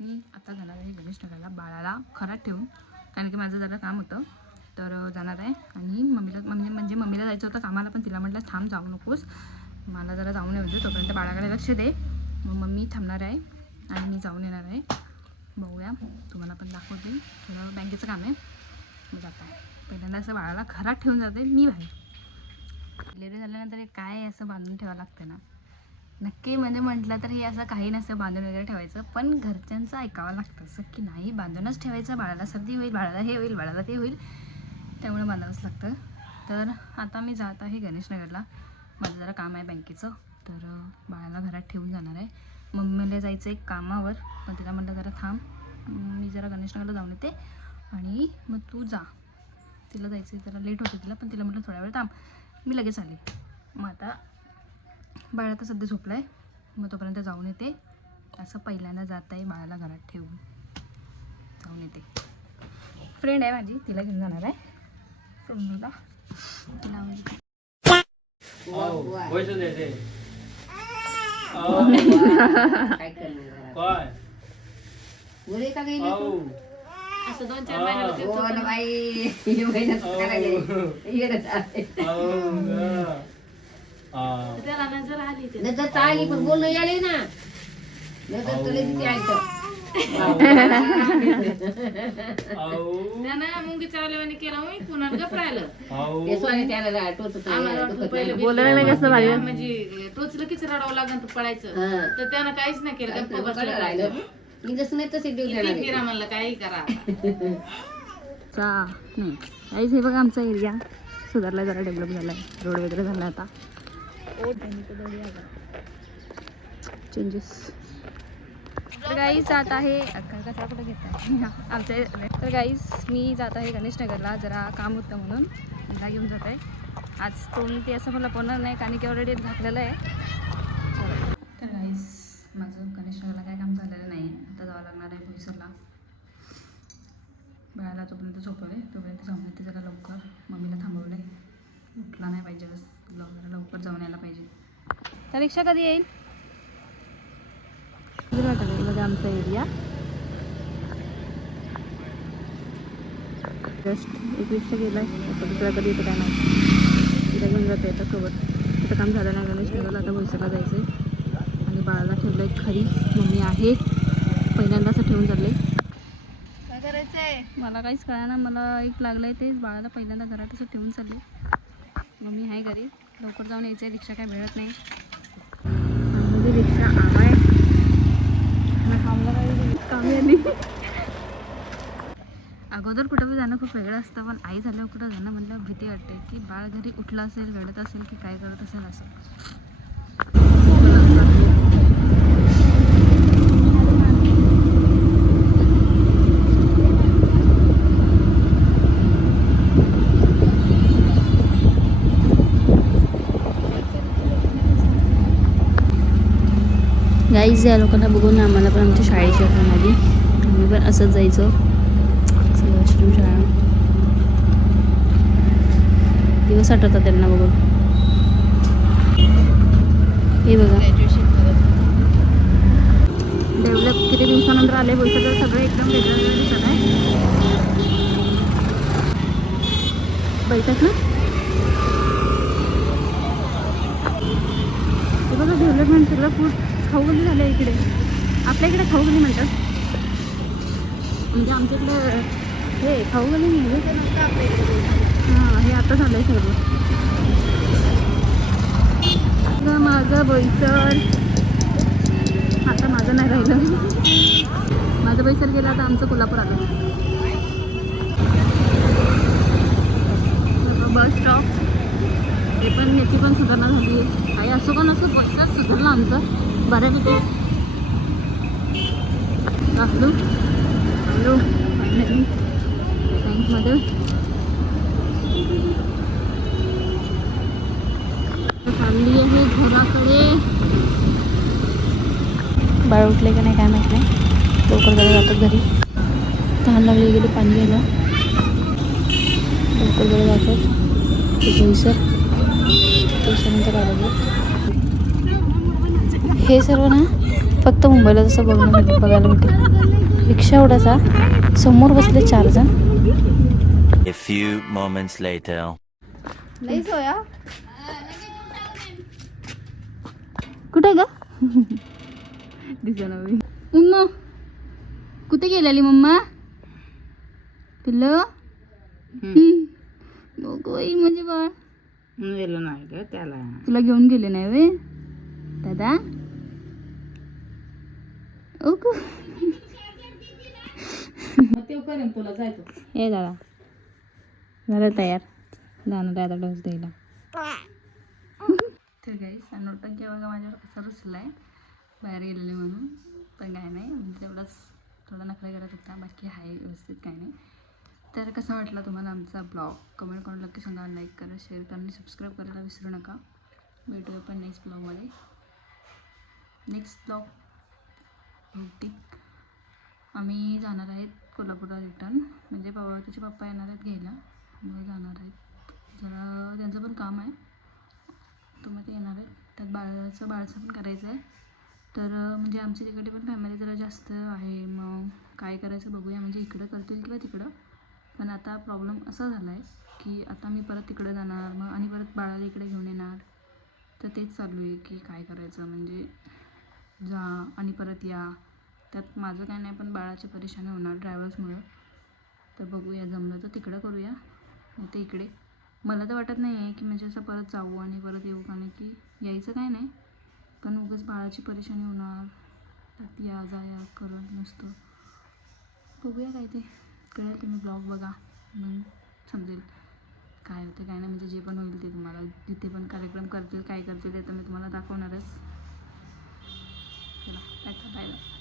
मी आता जाणार आहे गणेश नगरला बाळाला खरात ठेवून, कारण की माझं जरा काम होतं तर जाणार आहे. आणि मम्मीला जायचं होतं कामाला, पण तिला म्हटलं थांब जाऊ नकोस, मला जरा जाऊन येऊ दे, तोपर्यंत बाळाकडे लक्ष दे. मग मम्मी थांबणार आहे आणि मी जाऊन येणार आहे. बघूया, तुम्हाला पण दाखवते. थोडं बँकेचं काम आहे, मी जात आहे. पहिल्यांदा असं बाळाला घरात ठेवून जाते मी बाहेर. डिलिव्हरी झाल्यानंतर काय असं बांधून ठेवावं लागतं ना, नक्की म्हणजे म्हटलं तर हे असं काही नसतं बांधून वगैरे ठेवायचं, पण घरच्यांचं ऐकावं लागतं असं की नाही बांधूनच ठेवायचं, बाळाला सर्दी होईल, बाळाला हे होईल, बाळाला ते होईल, त्यामुळे बांधावंच लागतं. तर आता मी जात आहे गणेशनगरला, माझं जरा काम आहे बँकेचं, तर बाळाला घरात ठेवून जाणार आहे. मम्मीला जायचं आहे कामावर, पण तिला म्हटलं जरा थांब, मी जरा गणेशनगरला जाऊन येते आणि मग तू जा. तिला जायचं आहे, जरा लेट होते तिला, पण तिला म्हटलं थोड्या वेळ थांब, मी लगेच आले. मग आता बाळ आता सध्या झोपलं आहे, मग तोपर्यंत जाऊन येते. असं पहिल्यांदा जात आहे बाळाला घरात ठेवून जाऊन येते. फ्रेंड आहे माझी, तिला घेऊन जाणार आहे. फ्रेंडला असं 2-4 त्याला नजर आली, नजर आली पण बोलणं यायला ना, नजर तुला किती ऐकतं त्यानं मुंगी चावल्यावानी केला मी पुन्हा गप्रायलं ते सोने त्याला टोचत बोलायला कसं लागलं म्हणजे टोचलं किती रडावं लागलं तर पळायचं, तर त्यानं काहीच नाही केलं, गप्प बसलं राहिलं. मी जसं नाही तसे फिरा म्हणलं काही करा नाही काहीच. हे बघा आमचा एरिया सुधारला, जरा डेव्हलप झाला आहे, रोड वगैरे झाला आता चेंजेस. तर गाईज जात आहे कसा कुठं घेत आहे आमच्या. तर गाईज मी जात आहे गणेशनगरला, जरा काम होतं म्हणून मला घेऊन जात आहे. आज ते असं मला पोहणार नाही, कारण की ऑलरेडी झाकलेलं आहे. तर गाईज माझं गणेशनगरला काय काम झालेलं नाही, आता जावं लागणार आहे बोईसरला. बाळाला तोपर्यंत झोपवले, तोपर्यंत जाऊन येते जरा लवकर. मम्मीला थांबवलं आहे, उठला नाही पाहिजे, बस लवकर जाऊन यायला पाहिजे. तर रिक्षा कधी येईल? मध्ये आमचा एरिया जस्ट एक रिक्षा गेला आहे, आता दुसरा कधी येतं काय नाही. तिला घेऊन जाते आता सोबत. तिथं काम झालं नाही गणेशनगरला, आता बोईसरला जायचं आहे. आणि बाळाला ठेवलं आहे खरी, मम्मी आहे पहिल्यांदा असं ठेवून चालले. काय करायचं आहे मला काहीच कळा ना, मला एक लागलं आहे तेच, बाळाला पहिल्यांदा घरात असं ठेवून चालले. मम्मी आहे घरी, लवकर जाऊन यायचं आहे, रिक्षा काय मिळत नाही. म्हणजे रिक्षा आवाय कामी आली. अगोदर कुठं पण जाणं खूप वेगळं असतं, पण आई झाल्यावर कुठं जाणं म्हटलं भीती वाटते की बाळ घरी उठलं असेल, रडत असेल की काय करत असेल असं. गाईज या लोकांना बघून आम्हाला पण आमच्या शाळेची आठवण आली. आम्ही पण असंच जायचो सगळं शाळा, दिवस आठवतात त्यांना बघून. हे बघा डेव्हलप किती दिवसानंतर आले बोलतात, सगळं एकदम वेगळं वेगळं दिसत आहे. बैठक ना, हे बघा डेव्हलपमेंट सगळं फूड खाऊगली झालं इकडे. आपल्या इकडे खाऊगली म्हणतात, म्हणजे आमच्या इकडे हे खाऊगली नाही आपल्या इकडे. हां हे आता झालं आहे सर्व. माझं बोईसर आता माझं नाही राहिलं, माझं बोईसर गेलं, आता आमचं कोल्हापूर आलं. बस स्टॉप हे पण, याची पण सुधारणा झाली आहे. काही असो का नसो पैसा सुधारला आमचं बऱ्यापैकी. हॅलो हॅलो बँकमध्ये फॅमिली आहे घराकडे. बाळ उठले का नाही काय माहीत नाही, लवकर जरा जातात घरी. तहान लागली गेली पाणी घ्यायला, लवकर जरा जातात. बोईसर त्याच्यानंतर आलं हे सर्व ना फक्त मुंबईला जसं बघायला भेटेल. रिक्षा एवढासा, समोर बसले 4 जण. A few moments later. नाही सोया कुठे ग दिसना बाई. मम्मा कुठे गेलेली मम्मा? पिल्लू बाई म्हणजे बाळ गेलो नाही ग त्याला. तुला घेऊन गेले नाही वे दादा? ओकू ते करेन तुला जायचं. ए दादा झालं तयार जाणार आहे आता डोस द्यायला. तर गाईस नोटंकी बघा माझ्यावर कसा रुसलाय बाहेर गेलेले म्हणून. पण काय नाही म्हणजे तेवढाच थोडा नखरा करत होता, बाकी आहे व्यवस्थित काय नाही. तर कसा वाटला तुम्हाला आमचा ब्लॉग कमेंट करून नक्की सांगा. लाईक करा, शेअर करा आणि सबस्क्राईब करायला विसरू नका. भेटूया पण नेक्स्ट ब्लॉगमध्ये. नेक्स्ट ब्लॉग बहुतेक आम्ही जाणार आहेत कोल्हापूरला रिटर्न, म्हणजे त्याचे पप्पा येणार आहेत घ्यायला, मग जाणार आहेत. जरा त्यांचं पण काम आहे मग ते येणार आहेत. त्यात बाळाचं पण करायचं आहे. तर म्हणजे आमची तिकडे पण फॅमिली जरा जास्त आहे, मग काय करायचं बघूया. म्हणजे इकडं करतील किंवा तिकडं. पण आता प्रॉब्लेम असा झाला आहे की आता मी परत तिकडं जाणार मग आणि परत बाळाला इकडे घेऊन येणार. तर तेच चालू आहे की काय करायचं, म्हणजे जा आणि परत या. त्यात माझं काय नाही पण बाळाची परेशानी होणार ट्रॅव्हल्समुळं. तर बघूया जमलं तर तिकडं करूया, नाही तर इकडे. मला तर वाटत नाही आहे की म्हणजे असं परत जाऊ आणि परत येऊ, कारण की यायचं काय नाही पण उगाच बाळाची परेशानी होणार. त्यात या करत नसतं. बघूया काय ते कळेल. तुम्ही ब्लॉग बघा मग समजेल काय होते काय नाही. म्हणजे जे पण होईल ते तुम्हाला, जिथे पण कार्यक्रम करतील काय करतील ते तर मी तुम्हाला दाखवणारच. चला बाय बाय.